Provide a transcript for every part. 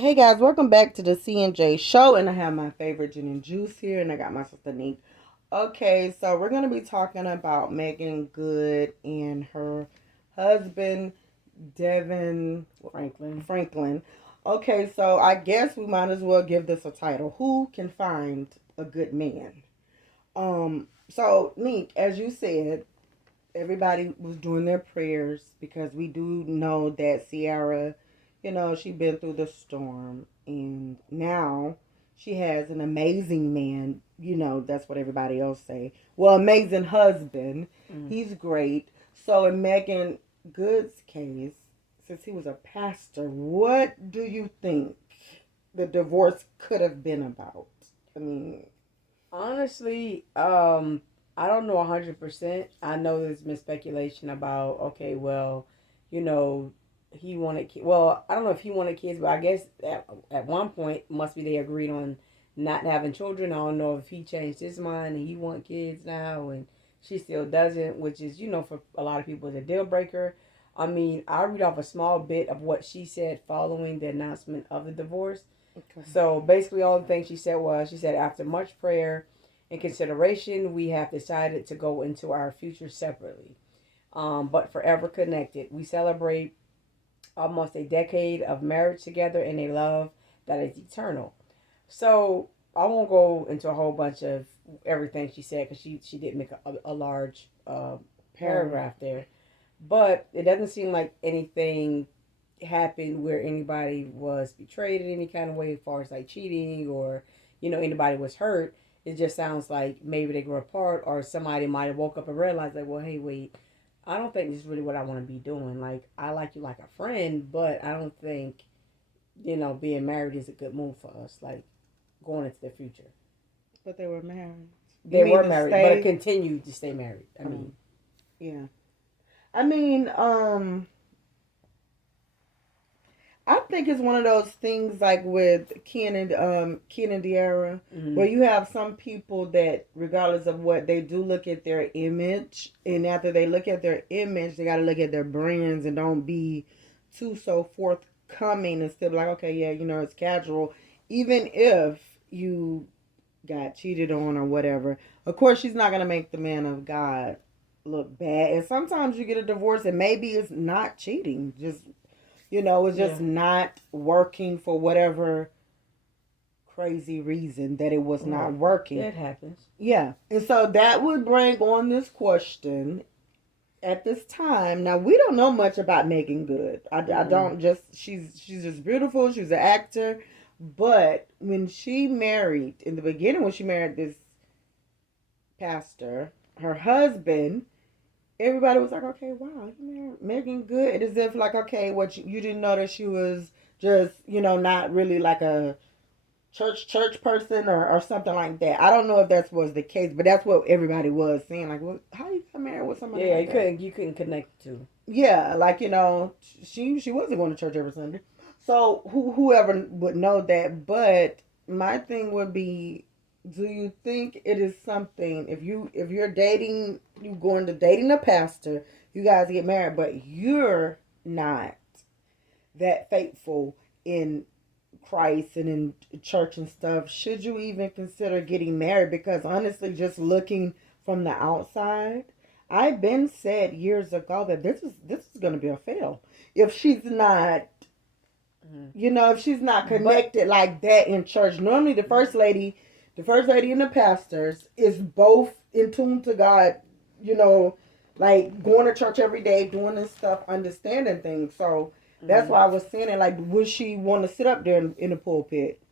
Hey guys, welcome back to the C&J show, and I have my favorite gin and juice here, and I got my sister NEEK. Okay, so we're gonna be talking about Megan Good and her husband Devon Franklin. Franklin. Okay, so I guess we might as well give this a title: Who can find a good man? So NEEK, as you said, everybody was doing their prayers because we do know that Sierra, she been through the storm and now she has an amazing man. That's what everybody else say. Well, amazing husband. Mm. He's great. So in Megan Good's case, since he was a pastor, what do you think the divorce could have been about? I mean, Honestly, I don't know 100%. I know there's been speculation about, okay, well, you know, he wanted well, I don't know if he wanted kids, but I guess at one point must be they agreed on not having children. I don't know if he changed his mind and he want kids now and she still doesn't, which is, for a lot of people is a deal breaker. I mean, I'll read off a small bit of what she said following the announcement of the divorce. okay. So basically, all the things she said was, she said, after much prayer and consideration, we have decided to go into our future separately, but forever connected. We celebrate almost a decade of marriage together in a love that is eternal. So I won't go into a whole bunch of everything she said because she did make a large paragraph there, but it doesn't seem like anything happened where anybody was betrayed in any kind of way as far as like cheating or anybody was hurt. It just sounds like maybe they grew apart or somebody might have woke up and realized like, well, hey, wait, I don't think this is really what I want to be doing. Like, I like you like a friend, but I don't think being married is a good move for us, like going into the future. But they were married. You They mean were to married but stay? continued to stay married. I mean, Yeah. I mean, I think it's one of those things like with Ken and De'Ara, mm-hmm. where you have some people that, regardless of what they do, look at their image, and after they look at their image, they got to look at their brands and don't be too so forthcoming and still be like, okay, yeah, it's casual, even if you got cheated on or whatever. Of course, she's not gonna make the man of God look bad. And sometimes you get a divorce and maybe it's not cheating, just it's Yeah, just not working for whatever crazy reason that it was not right. working. That happens. Yeah. And so that would bring on this question at this time. Now we don't know much about Megan Good. I Mm-mm. don't just she's just beautiful. She's an actor. But when she married in the beginning, when she married this pastor, her husband, everybody was like, okay, wow, you married Megan Good. As if like, okay, what you didn't know that she was just, not really like a church person or something like that. I don't know if that was the case, but that's what everybody was saying. Like, well, how you got married with somebody Yeah, like that? you couldn't connect to. Yeah, like she wasn't going to church every Sunday, so whoever would know that. But my thing would be, do you think it is something if you're dating, you going to dating a pastor, you guys get married, but you're not that faithful in Christ and in church and stuff, should you even consider getting married? Because honestly, just looking from the outside, I've been said years ago that this is going to be a fail if she's not, Mm. if she's not But connected like that in church. Normally, the first lady and the pastors is both in tune to God. You know, like going to church every day, doing this stuff, understanding things. So that's mm, why I was saying it. Like, would she want to sit up there in the pulpit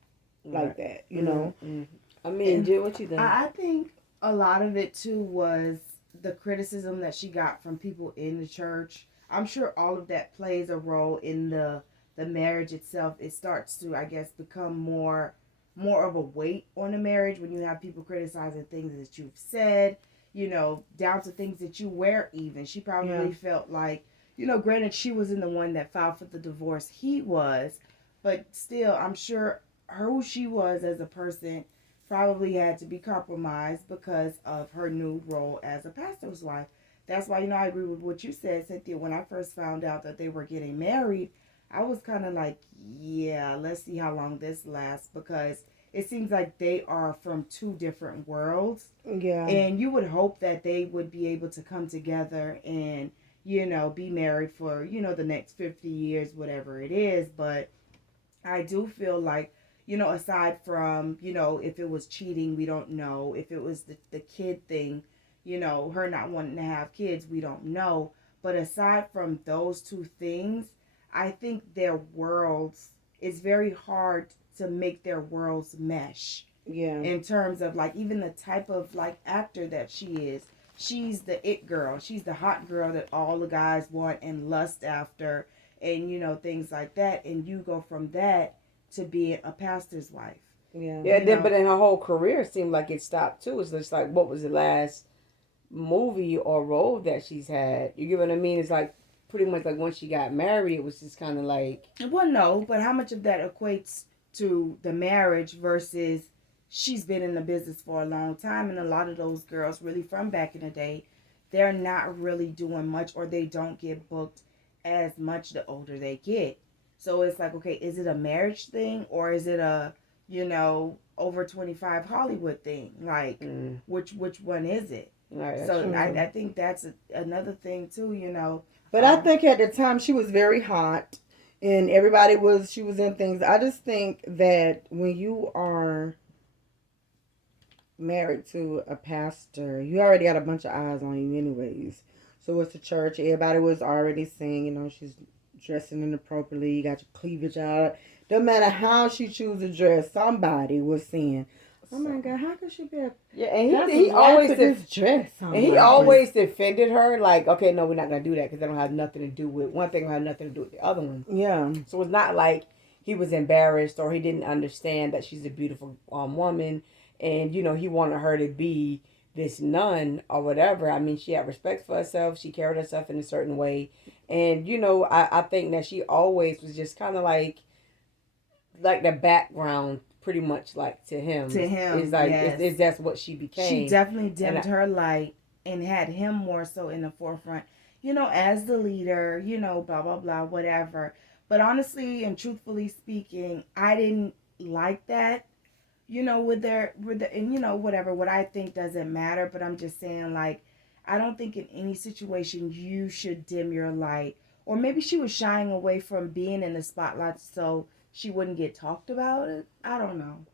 right. like that? Mm. I mean, And Jill, what you think? I think a lot of it too was the criticism that she got from people in the church. I'm sure all of that plays a role in the marriage itself. It starts to, I guess, become more of a weight on a marriage when you have people criticizing things that you've said, down to things that you wear even. She Yeah. probably felt like, granted she wasn't the one that filed for the divorce, he was, but still I'm sure who she was as a person probably had to be compromised because of her new role as a pastor's wife. That's why, I agree with what you said, Cynthia. When I first found out that they were getting married, I was kind of like, yeah, let's see how long this lasts, because it seems like they are from two different worlds. Yeah. And you would hope that they would be able to come together and, be married for, the next 50 years, whatever it is. But I do feel like, aside from, if it was cheating, we don't know. If it was the kid thing, her not wanting to have kids, we don't know. But aside from those two things, I think their worlds, it's very hard to make their worlds mesh. Yeah. In terms of like even the type of like actor that she is. She's the it girl. She's the hot girl that all the guys want and lust after, and things like that. And you go from that to being a pastor's wife. Yeah. Yeah, then but in her whole career it seemed like it stopped too. It's just like, what was the last movie or role that she's had? You get what I mean? It's like pretty much like once she got married, it was just kind of like. Well, no, but how much of that equates to the marriage versus she's been in the business for a long time, and a lot of those girls really from back in the day, they're not really doing much, or they don't get booked as much the older they get. So it's like, okay, is it a marriage thing, or is it a, over 25 Hollywood thing? Like, which one is it? Right, So I think that's another thing too. But I think at the time she was very hot, and she was in things. I just think that when you are married to a pastor, you already got a bunch of eyes on you anyways. So it's the church. Everybody was already saying, she's dressing inappropriately. You got your cleavage out. No matter how she chooses to dress, somebody was saying, "Oh my God, how could she be a and he always dress?" And he always defended her, like, okay, no, we're not gonna do that because they don't have nothing to do with one thing. Don't have nothing to do with the other one. Yeah. So it's not like he was embarrassed or he didn't understand that she's a beautiful woman, and he wanted her to be this nun or whatever. I mean, she had respect for herself. She carried herself in a certain way, and I think that she always was just kind of like the background, pretty much, like to him. It's like, yes. That's what she became. She definitely dimmed her light and had him more so in the forefront, as the leader, blah blah blah, whatever. But honestly and truthfully speaking, I didn't like that, with and whatever, what I think doesn't matter. But I'm just saying, like, I don't think in any situation you should dim your light. Or maybe she was shying away from being in the spotlight so she wouldn't get talked about. It. I don't know.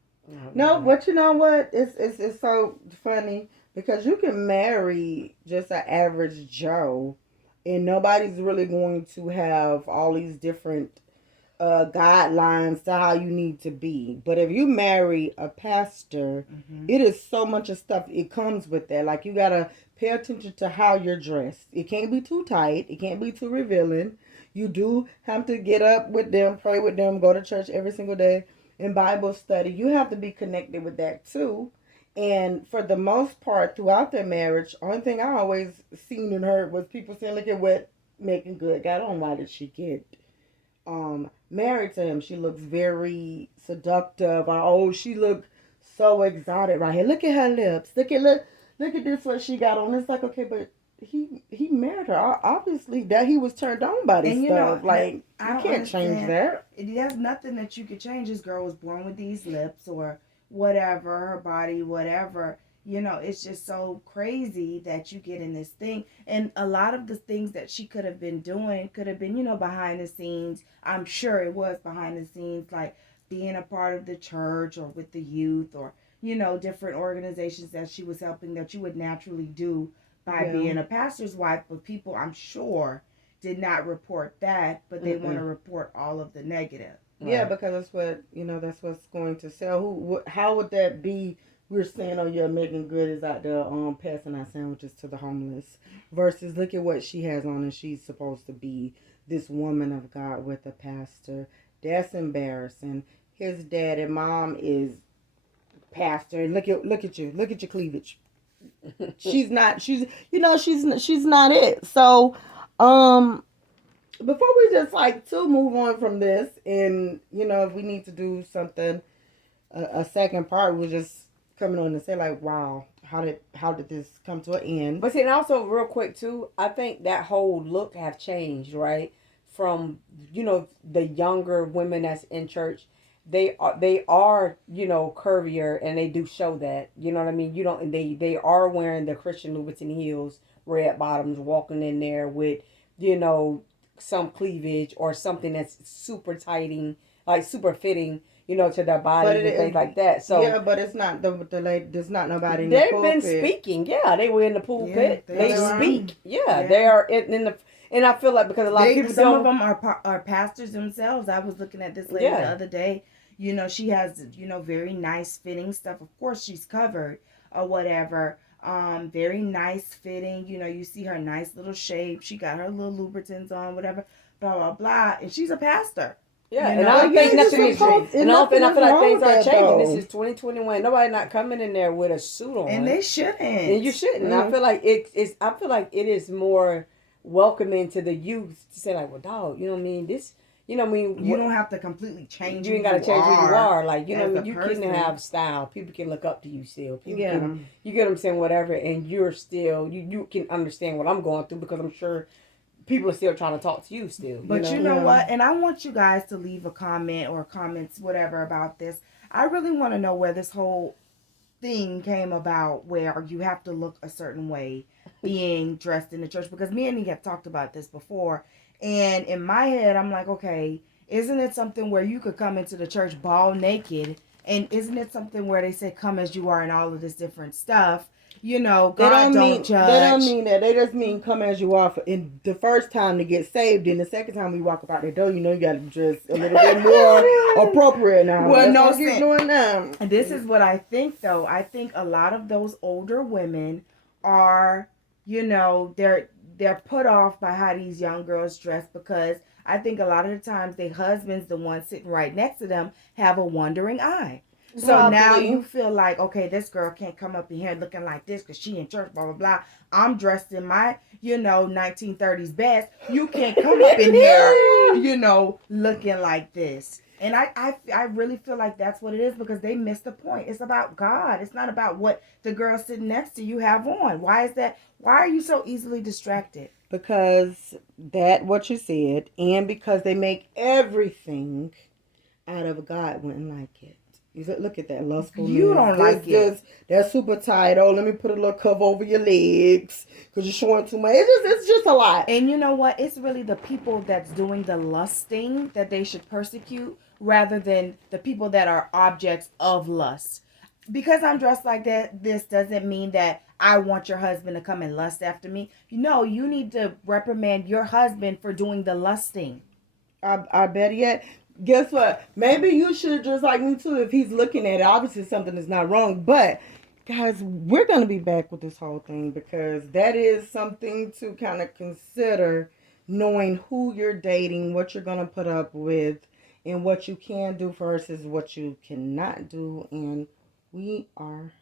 No, but you know what? It's so funny because you can marry just an average Joe, and nobody's really going to have all these different guidelines to how you need to be. But if you marry a pastor, it is so much of stuff. It comes with that. Like, you gotta pay attention to how you're dressed. It can't be too tight. It can't be too revealing. You do have to get up with them, pray with them, go to church every single day, in Bible study. You have to be connected with that too. And for the most part, throughout their marriage, only thing I always seen and heard was people saying, "Look at what Making Good got on. Why did she get married to him? She looks very seductive. Oh, she looked so exotic right here. Look at her lips. Look at this, what she got on." It's like, okay, but he married her. Obviously, that he was turned on by this stuff. Like, you can't change that. There's nothing that you could change. This girl was born with these lips or whatever, her body, whatever. It's just so crazy that you get in this thing. And a lot of the things that she could have been doing could have been, behind the scenes. I'm sure it was behind the scenes, like being a part of the church or with the youth or, different organizations that she was helping that you would naturally do by being a pastor's wife. But people, I'm sure, did not report that, but they want to report all of the negative. Yeah, right. Because that's what, that's what's going to sell. How would that be? We're saying, "Oh yeah, Megan Good is out there passing out sandwiches to the homeless," versus look at what she has on and she's supposed to be this woman of God with a pastor. That's embarrassing. His dad and mom is pastor, and look at you, look at your cleavage. She's not it. So before we just to move on from this, and if we need to do something, a second part, we'll just coming on and say, like, wow, how did this come to an end? But see, and also real quick too, I think that whole look have changed, right? from the younger women that's in church. They are curvier, and they do show that, you know what I mean. You don't they are wearing the Christian Louboutin heels, red bottoms, walking in there with you know some cleavage or something that's super tighting, like super fitting, to their bodies and things like that. So yeah, but it's not the lady. There's not nobody in the they've been pulpit. speaking. Yeah, they were in the pulpit. Yeah, they are. speak. Yeah, Yeah. they are in the. And I feel like because a lot of people some don't. of them are pastors themselves. I was looking at this lady the other day. She has very nice fitting stuff. Of course, she's covered or whatever. Very nice fitting. You see her nice little shape. She got her little Louboutins on, whatever. Blah blah blah. And she's a pastor. Yeah, and I don't think nothing is and I feel like things are changing. This is 2021. Nobody not coming in there with a suit on, and they shouldn't. And you shouldn't. I feel like it's. I feel like it is more welcoming to the youth to say like, well, dog, you know what I mean? This, you know what I mean? You don't have to completely change. You ain't got to change who you are. Like, you know what I mean? You person. can have style. People can look up to you still. People Yeah. can, you get what I'm saying? Whatever, and you're still you can understand what I'm going through because I'm sure people are still trying to talk to you still. But you know what? And I want you guys to leave a comment or comments, whatever, about this. I really want to know where this whole thing came about, where you have to look a certain way being dressed in the church, because me and Nick have talked about this before, and in my head I'm like, okay, isn't it something where you could come into the church ball naked, and isn't it something where they say come as you are and all of this different stuff? God don't judge. They don't mean that. They just mean come as you are in the first time to get saved. And the second time we walk about the door, you got to dress a little bit more appropriate now. Well, no sense. Doing now. This is what I think, though. I think a lot of those older women are, they're put off by how these young girls dress, because I think a lot of the times their husbands, the ones sitting right next to them, have a wondering eye. So Probably. Now you feel like, okay, this girl can't come up in here looking like this because she in church, blah, blah, blah. I'm dressed in my, 1930s best. You can't come up in here, looking like this. And I really feel like that's what it is, because they missed the point. It's about God. It's not about what the girl sitting next to you have on. Why is that? Why are you so easily distracted? Because what you said, and because they make everything out of a God wouldn't like it. You said, look at that lustful. You don't like it. That's super tight. Oh, let me put a little cover over your legs because you're showing too much. It's just a lot. And you know what? It's really the people that's doing the lusting that they should persecute, rather than the people that are objects of lust. Because I'm dressed like that, this doesn't mean that I want your husband to come and lust after me. No, you need to reprimand your husband for doing the lusting. I better yet. Guess what? Maybe you should just like me too. If he's looking at it, obviously something is not wrong. But guys, we're gonna be back with this whole thing, because that is something to kind of consider, knowing who you're dating, what you're gonna put up with, and what you can do versus what you cannot do. And we are